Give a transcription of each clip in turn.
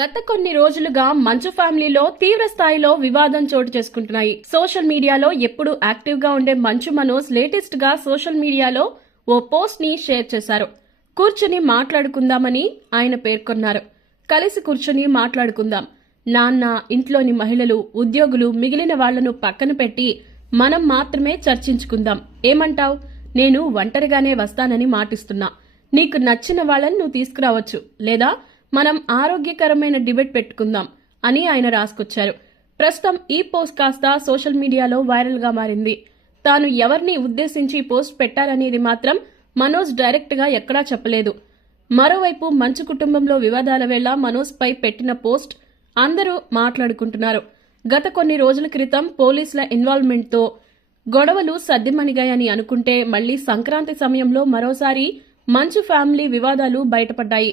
గత కొన్ని రోజులుగా మంచు ఫ్యామిలీలో తీవ్ర స్థాయిలో వివాదం చోటు చేసుకుంటున్నాయి. సోషల్ మీడియాలో ఎప్పుడు యాక్టివ్గా ఉండే మంచు మనోజ్ లేటెస్ట్గా సోషల్ మీడియాలో ఓ పోస్ట్ని షేర్ చేశారు. కూర్చుని మాట్లాడుకుందామని ఆయన పేర్కొన్నారు. కలిసి కూర్చుని మాట్లాడుకుందాం. నాన్న ఇంట్లోని మహిళలు ఉద్యోగులు మిగిలిన వాళ్ళను పక్కన పెట్టి మనం మాత్రమే చర్చించుకుందాం. ఏమంటావ్? నేను ఒంటరిగానే వస్తానని మాటిస్తున్నా. నీకు నచ్చిన వాళ్ళని నువ్వు తీసుకురావచ్చు లేదా? మనం ఆరోగ్యకరమైన డిబేట్ పెట్టుకుందాం అని ఆయన రాసుకొచ్చారు. ప్రస్తుతం ఈ పోస్ట్ కాస్త సోషల్ మీడియాలో వైరల్గా మారింది. తాను ఎవరిని ఉద్దేశించి పోస్ట్ పెట్టారనేది మాత్రం మనోజ్ డైరెక్ట్గా ఎక్కడా చెప్పలేదు. మరోవైపు మంచు కుటుంబంలో వివాదాల వేళ మనోజ్పై పెట్టిన పోస్ట్ అందరూ మాట్లాడుకుంటున్నారు. గత కొన్ని రోజుల క్రితం పోలీసుల ఇన్వాల్వ్మెంట్తో గొడవలు సర్దిమణిగాయని అనుకుంటే మళ్ళీ సంక్రాంతి సమయంలో మరోసారి మంచు ఫ్యామిలీ వివాదాలు బయటపడ్డాయి.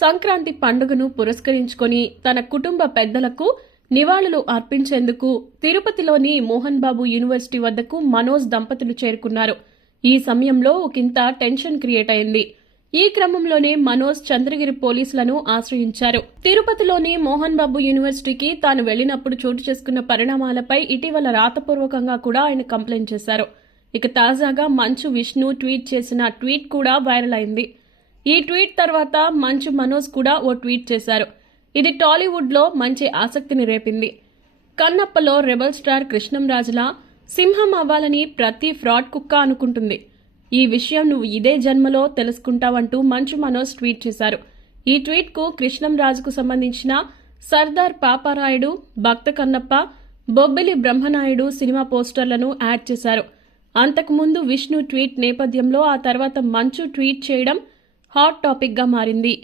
సంక్రాంతి పండుగను పురస్కరించుకొని తన కుటుంబ పెద్దలకు నివాళులు అర్పించేందుకు తిరుపతిలోని మోహన్ బాబు యూనివర్సిటీ వద్దకు మనోజ్ దంపతులు చేరుకున్నారు. ఈ సమయంలో ఒకంత టెన్షన్ క్రియేట్ అయింది. ఈ క్రమంలోనే మనోజ్ చంద్రగిరి పోలీసులను ఆశ్రయించారు. తిరుపతిలోని మోహన్ బాబు యూనివర్సిటీకి తాను వెళ్ళినప్పుడు చోటు చేసుకున్న పరిణామాలపై ఇటీవల రాతపూర్వకంగా కూడా ఆయన కంప్లైంట్ చేశారు. ఇక తాజాగా మంచు విష్ణు ట్వీట్ చేసిన ట్వీట్ కూడా వైరల్ అయింది. ఈ ట్వీట్ తర్వాత మంచు మనోజ్ కూడా ఓ ట్వీట్ చేశారు. ఇది టాలీవుడ్లో మంచి ఆసక్తిని రేపింది. కన్నప్పలో రెబల్ స్టార్ కృష్ణంరాజులా సింహం అవ్వాలని ప్రతి ఫ్రాడ్ కుక్క అనుకుంటుంది. ఈ విషయం నువ్వు ఇదే జన్మలో తెలుసుకుంటావంటూ మంచు మనోజ్ ట్వీట్ చేశారు. ఈ ట్వీట్కు కృష్ణంరాజుకు సంబంధించిన సర్దార్ పాపారాయుడు భక్త కన్నప్ప బొబ్బిలి బ్రహ్మనాయుడు సినిమా పోస్టర్లను యాడ్ చేశారు. అంతకుముందు విష్ణు ట్వీట్ నేపథ్యంలో ఆ తర్వాత మంచు ట్వీట్ చేయడం హాట్ టాపిక్గా మారింది.